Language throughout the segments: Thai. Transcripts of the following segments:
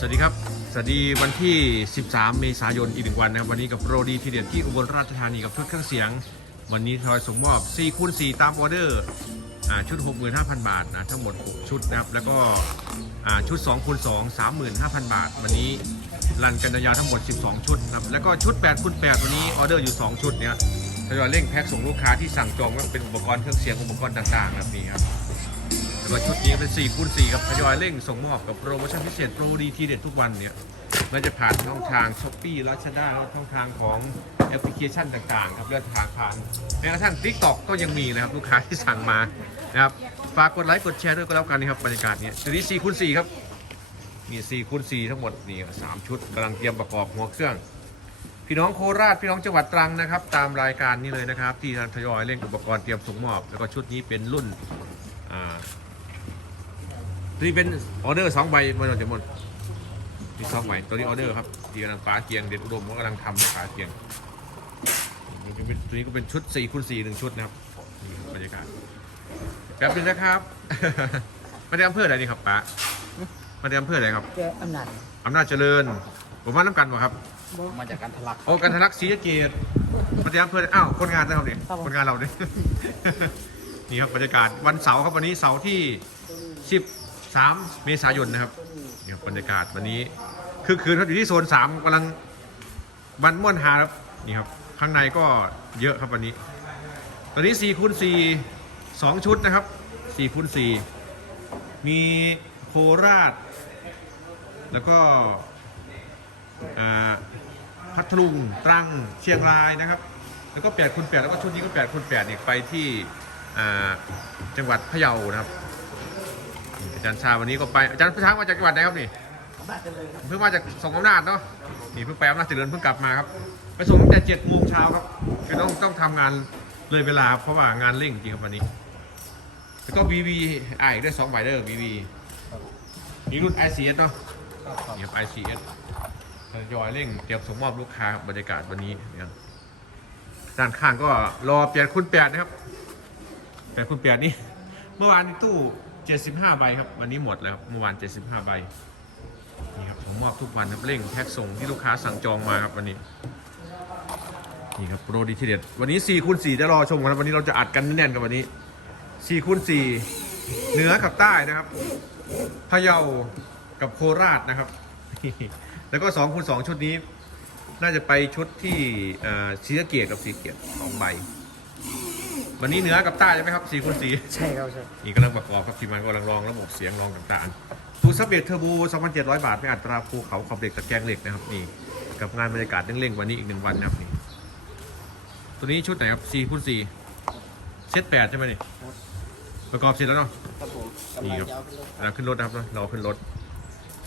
สวัสดีครับ สวัสดีวันที่ 13 เมษายนอีกหนึ่งวันนะครับวันนี้กับโรดีทีเด็ดที่อุบลราชธานีกับชุดเครื่องเสียง วันนี้ทอยส่งมอบ4คูณ4ตามออเดอร์ชุด 65,000 บาทนะทั้งหมด 6 ชุดนะครับ แล้วก็ชุด2คูณ2 35,000 บาท วันนี้รันกันยาวทั้งหมด 12 ชุดนะครับแล้วก็ชุด8คูณ8วันนี้ออเดอร์อยู่ 2 ชุดเนี่ยทยอยเร่งแพ็คส่งลูกค้าที่สั่งจองว่าเป็นอุปกรณ์เครื่องเสียงอุปกรณ์ต่างๆนะครับนี่ครับ แล้วก็ชุดนี้เป็น4คูณ4ครับทยอยเร่งส่งมอบกับโปรโมชั่นพิเศษโปรดีทีเด็ดทุกวันเนี่ยมันจะผ่านช่องทางช้อปปี้ลาชด้าช่องทางของแอปพลิเคชันต่างๆครับเลื่อนทางผ่านแม้กระทั่ง t ิ k t o k ก็ยังมีนะครับลูกค้าที่สั่งมานะครับฝากกดไลค์กดแชร์ด้วยก็แล้วกันนะครับบรรยากาศเนี่ยชุดนี้4คูณ4ครับมี4คูณ4ทั้งหมดนี่สามชุดกำลังเตรียมประกอบหัวเครื่อง พี่น้องโคราชพี่น้องจังหวัดตรังนะครับ ตามรายการนี้เลยนะครับ ที่ทยอยเร่งอุปกรณ์เตรียมส่งมอบ แล้วก็ชุดนี้เป็นรุ่นอ่า นี่เป็นออเดอร์สองใบมาจากเจมอนมีสองใบตัวนี้ออเดอร์ครับที่กำลังฟ้าเกียงเด็ดอุดมก็กำลังทำฟ้าเกียงนี่ก็เป็นตัวนี้ก็เป็นชุด4คูณ4หนึ่งชุดนะครับนี่ครับบรรยากาศแป๊บนึงนะครับมาในอำเภออะไรนี่ครับป้ามาในอำเภออะไรครับแกอำนาจอำนาจเจริญ ผมมาน้ำกันวะครับมาจากการทะลักโอ้กันทะลักศรีสะเกดมาในอำเภออ้าวคนงานนะครับเนี่ยคนงานเราเนี่ยนี่ครับบรรยากาศวันเสาร์ครับวันนี้เสาร์ที่ 3 เมษายนนะครับนี่ครับบรรยากาศวันนี้คือคืนครับอยู่ที่โซน3กำลังบันม่วนหาครับนี่ครับข้างในก็เยอะครับวันนี้ ตอนนี้4คูณ4 2 ชุดนะครับ4คูณ4มีโคราช แล้วก็อ่าพัทลุงตรังเชียงรายนะครับ แล้วก็8คูณ8แล้วก็ชุดนี้ก็8คูณ8เนี่ยไปที่อ่าจังหวัดพะเยานะครับ อาจารย์ชาวันนี้ก็ไปอาจารย์พิทักษ์มาจากจังหวัดไหนครับนี่อำนาจเจริญครับเพิ่งมาจากสองอำนาจเนาะนี่เพิ่งไปอำนาจเจริญเพิ่งกลับมาครับไปส่งตั้งแต่เจ็ดโมงเช้าครับคือต้องต้องทำงานเลยเวลาครับเพราะว่างานเร่งจริงครับวันนี้แล้วก็ VV อ่าอีกได้สองใบเดอร์ VV นี่รุ่น ICS เนาะนี่ครับ ICS ทยอยเร่งเตรียมส่งมอบลูกค้าครับบรรยากาศวันนี้นะครับด้านข้างก็รอเปลี่ยนคุณแปดนะครับแปดคุณแปดนี่เมื่อวานนี้ตู้ 75 ใบครับวันนี้หมดแล้วครับเมื่อวาน 75 ใบนี่ครับผมมอบทุกวันครับเร่งแพ็คส่งที่ลูกค้าสั่งจองมาครับวันนี้นี่ครับโปรดีทีเด็ดวันนี้4คูณ4จะรอชมกันครับวันนี้เราจะอัดกันแน่นๆกับวันนี้4คูณ4เหนือกับใต้นะครับพะเยากับโคราชนะครับ แล้วก็2คูณ2ชุดนี้ น่าจะไปชุดที่ศรีสะเกียกับสีเกียรสองใบ วันนี้เหนือกับใต้ใช่ไหมครับ4คูณ4ใช่ครับใช่นี่กำลังประกอบครับทีมงานกำลังลองระบบเสียงลองต่างๆตูซับเบตเทอร์โบ2,700 บาทไม่อัตราภูเขาขอบเหล็กตะแกรงเหล็กนะครับนี่กับงานบรรยากาศเร่งๆวันนี้อีกหนึ่งวันนะครับนี่ตัวนี้ชุดไหนครับ4คูณ4เซต8ใช่ไหมนี่ประกอบเสร็จแล้วเนาะครับผมนี่ครับกำลังจะเอาขึ้นรถเราขึ้นรถนะครับเราขึ้นรถ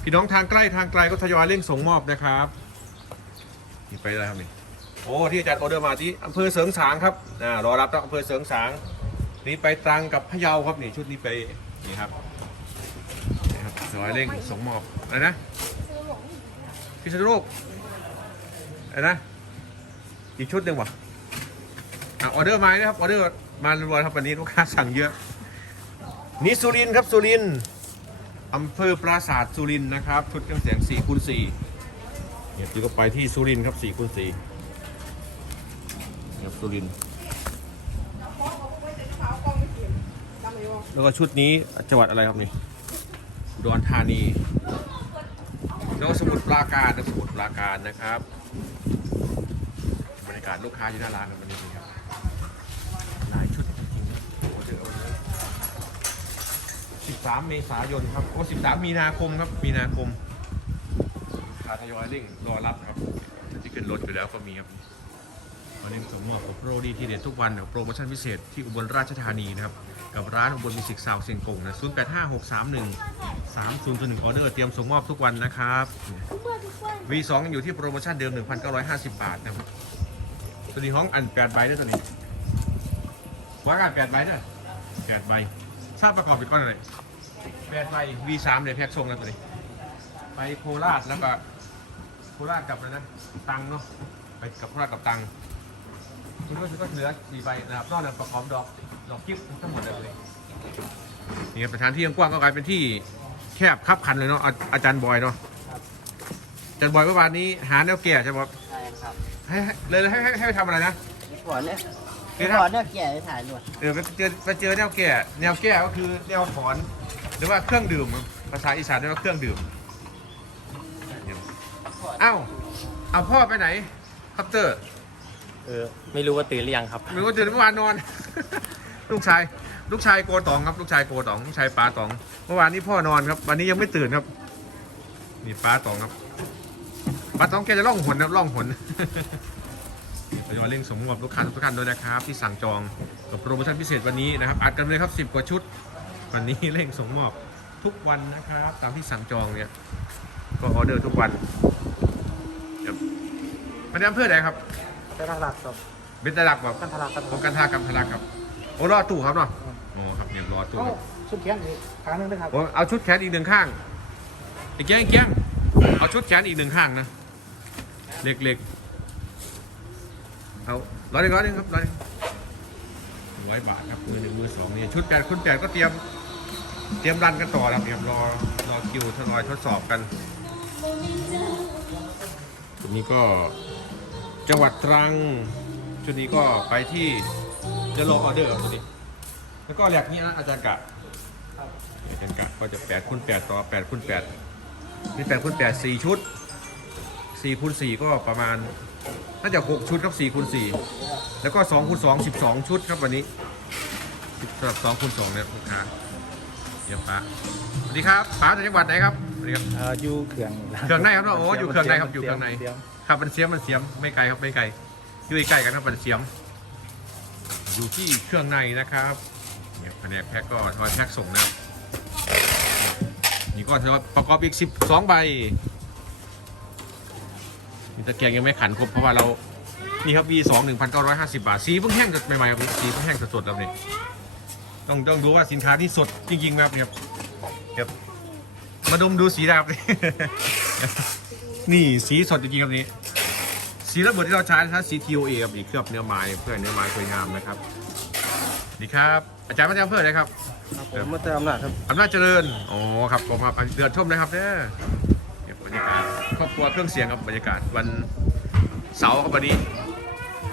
พี่น้องทางใกล้ทางไกลก็ทยอยเร่งส่งมอบนะครับนี่ไปแล้วครับนี่ โอ้ที่อาจารย์ออเดอร์มาที่อำเภอเสริงสางครับอ่ารอรับแล้วอำเภอเสริงสางนี่ไปตรังกับพะเยาครับนี่ชุดนี้ไปนี่ครับนี่ครับทยอยเร่งสงมอบอะไรนะพิษณุโลกอะไรนะอีกชุดหนึ่งวะออเดอร์มานะครับออเดอร์มารัวครับวันนี้ลูกค้าสั่งเยอะนี่สุรินครับสุรินอำเภอปราสาทสุรินทร์นะครับชุดเครื่องเสียง4คูณ4เนี่ยพี่ก็ไปที่สุรินครับ4คูณ4นี่ ครับสุรินทร์แล้วก็ชุดนี้จังหวัดอะไรครับนี่อุดรธานีแล้วก็สมุทรปราการนะสมุทรปราการนะครับบรรยากาศลูกค้าอยู่หน้าร้านครับวันนี้ครับหลายชุดจริงๆครับโอ้โหเดี๋ยวเอาเลย13 เมษายนครับโอ้13 มีนาคมครับมีนาคมคาทยอยเร่งรอรับครับที่ขึ้นรถอยู่แล้วก็มีครับ วันนี้สมมอบกับโปรดีทีเด็ดทุกวันกับโปรโมชั่นพิเศษที่อุบลราชธานีนะครับ กับร้านอุบลมิวสิกซาวเซียงกงนะ0 8 5 6 3 1 3 0 1ออเดอร์เตรียมส่งมอบทุกวันนะครับ V2 อยู่ที่โปรโมชั่นเดิม1,950บาทนะครับตัวนี้ห้องอัน8ใบด้วยตัวนี้ว่ากัน8ใบเด้อ8ใบทราบประกอบอีกก้อนอะไรแปดใบ V3 เนี่ยแพ็กทรงแล้วตัวนี้ ไปโคราชแล้วก็โคราชกับอะไรนะ ตังเนาะ ไปกับโคราชกับตัง คุณก็ก็เหลือสี่ใบนะครับนอกจากประกอบดอกดอกกิ๊บทั้งหมดเลยนี่ครับประธานที่กว้างๆก็กลายเป็นที่แคบคับขันเลยเนาะอาอาจารย์บอยเนาะจันบอยเมื่อวานนี้หาแนวแก่จะบอกใช่ครับให้ให้เลยให้ให้ให้ไปทำอะไรนะมีขวดเนี่ยคืมีอขถ้าวดเนี่ยแก่ถ่ายรวดเดี๋ยวไปเจอไปเจอแนวแก่แนวแก่ก็คือแนวถอนหรือว่าเครื่องดื่มครับภาษาอีสานเรียกว่าเครื่องดื่มเอ้าเอาพ่อไปไหนคัปเตอร์ เออไม่รู้ว่าตื่นหรือยังครับหรือว่าตื่นเมื่อวานนอน ลูกชาย ลูกชายโกตองครับ ลูกชายโกตอง ลูกชายปลาตอง เมื่อวานนี้พ่อนอนครับ วันนี้ยังไม่ตื่นครับ นี่ปลาตองครับปลาตองแกจะล่องหนนะล่องหนทยอยเร่งสมงบลูกค้าทุกท่านด้วยนะครับ ที่สั่งจองกับโปรโมชั่นพิเศษวันนี้นะครับอัดกันเลยครับ 10 กว่าชุด วันนี้เร่งส่งมอบทุกวันนะครับ ตามที่สั่งจองเนี่ย ก็ออเดอร์ทุกวันครับมาในอำเภอไหนครับ ไปทางหลักครับเป็นตลักแบบกันทลักกันโครงการท่ากรรมทลักครับโอ้รอตู้ครับเนาะโอ้ครับเนี่ยรอตู้ครับชุดแขนอีกครั้งนึงนะครับโอ้เอาชุดแขนอีกหนึ่งข้างอีกเกี้ยงอีกเกี้ยงเอาชุดแขนอีกหนึ่งข้างนะเล็กๆเอาร้อยหนึ่งร้อยหนึ่งครับร้อยหนึ่งร้อยบาทครับมือหนึ่งมือสองเนี่ยชุดแปดคุณแปดก็เตรียม เตรียมรันกันต่อนะครับเตรียมรอรอคิวทดลอยทดสอบกันชุดนี้ก็ จังหวัดตรัง ชุดนี้ก็ไปที่จะรอออเดอร์ครับชุดนี้ แล้วก็แหลกนี้นะอาจารย์กะอาจารย์กะก็จะ8คูณ8ต่อ8คูณ8นี่8คูณ8 4ชุด4คูณ4ก็ประมาณน่าจะ6ชุดครับ4คูณ4แล้วก็2คูณ2 12ชุดครับวันนี้สำหรับ2คูณ2เนี่ยลูกค้าเยี่ยมปะสวัสดีครับป้าจากจังหวัดไหนครับสวัสดีครับ เอ่ออยู่เขื่องเครื่องในครับเนอะโอ้อยู่เครื่องในครับอยู่เครื่องในตม ครับมันเสียมมันเสียมไม่ไกลครับไม่ไกลอยู่ใกล้กันครับมันเสียม อยู่ที่เครื่องในนะครับเนี่ยแผนกแพ็คก็ทอยแพ็คส่งนะนี่ก็ทอประกอบอีก 12 ใบนี่ตะแกรงยังไม่ขันครบเพราะว่าเรานี่ครับ V2 1,950 บาท สีเพิ่งแห้งใหม่ๆครับสีเพิ่งแห้งสดๆครับเนี่ยต้องต้องดูว่าสินค้าที่สดจริงๆไหมครับเนี่ยครับบมาดมดูสีดาบนี่สีสดจริงๆครับนี่ สีระเบิดที่เราใช้นะครับสี TOA ครับนี่เคลือบเนื้อไม้เพื่อให้เนื้อไม้สวยงามนะครับสวัสดีครับอาจารย์มาจากอำเภออะไรครับครับผมมาเติมอำนาจครับอำนาจเจริญอ๋อครับผมครับเดือดชมนะครับเนี่ยเก็บบรรยากาศครอบครัวเครื่องเสียงครับบรรยากาศวันเสาร์ครับวันนี้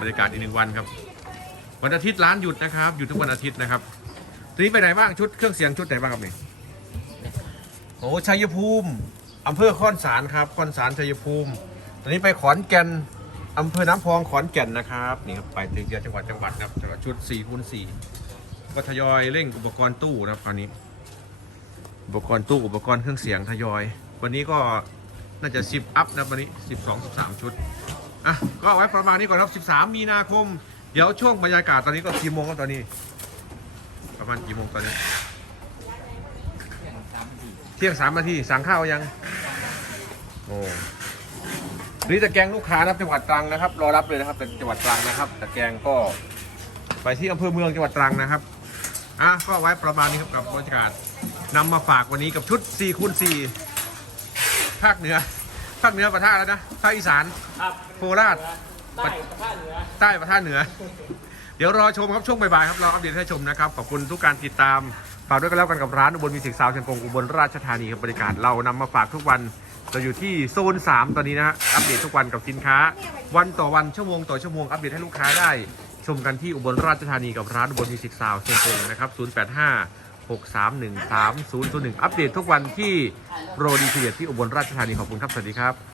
บรรยากาศอีกหนึ่งวันครับ วันอาทิตย์ร้านหยุดนะครับหยุดทุกวันอาทิตย์นะครับทีนี้ไปไหนบ้างชุดเครื่องเสียงชุดไหนบ้างครับนี่โอ้ชัยภูมิอำเภอคอนสารครับคอนสารชัยภูมิตอนนี้ไปขอนแก่น อำเภอน้ำพองขอนแก่นนะครับนี่ครับไปถึงเดียจังหวัดจังหวัดนะครับจังหวัดชุด4คูณ4ก็ทยอยเร่งอุปกรณ์ตู้นะครับคราวนี้ อุปกรณ์ตู้อุปกรณ์เครื่องเสียงทยอย วันนี้ก็น่าจะ 10 อัพนะวันนี้ 12 13 ชุดอะก็ไว้ประมาณนี้ก่อนครับ 13 มีนาคม เดี๋ยวช่วงบรรยากาศตอนนี้ก็กี่โมงครับตอนนี้ ประมาณกี่โมงตอนนี้ เที่ยงสามนาทีสั่งข้าวยัง โอ้ นี่ตะแกรงลูกค้านะครับจังหวัดตรังนะครับ รอรับเลยนะครับเป็นจังหวัดตรังนะครับตะแกรงก็ไปที่อำเภอเมืองจังหวัดตรังนะครับอะก็ไว้ประมาณนี้ครับกับบรรยากาศนำมาฝากวันนี้กับชุด4คูณ4ภาคเหนือภาคเหนือประท่าแล้วนะภาคอีสานครับโคราชใต้ภาคเหนือใต้ประท่าเหนือ เดี๋ยวรอชมครับช่วงบ่ายๆครับเราอัปเดตให้ชมนะครับขอบคุณทุกการติดตามฝากด้วยกันแล้วกันกับร้านอุบลมิวสิกซาวด์เชียงกงอุบลราชธานีครับบริการเรานำมาฝากทุกวัน เราอยู่ที่โซน 3 ตอนนี้นะฮะอัปเดตทุกวันกับสินค้า วันต่อวันชั่วโมงต่อชั่วโมงอัปเดตให้ลูกค้าได้ ชมกันที่อุบลราชธานีกับร้านอุบลมิวสิกซาวด์เชียงกงนะครับ 085 631 3001 อัปเดตทุกวันที่โปรดีเทียที่อุบลราชธานีขอบคุณครับ สวัสดีครับ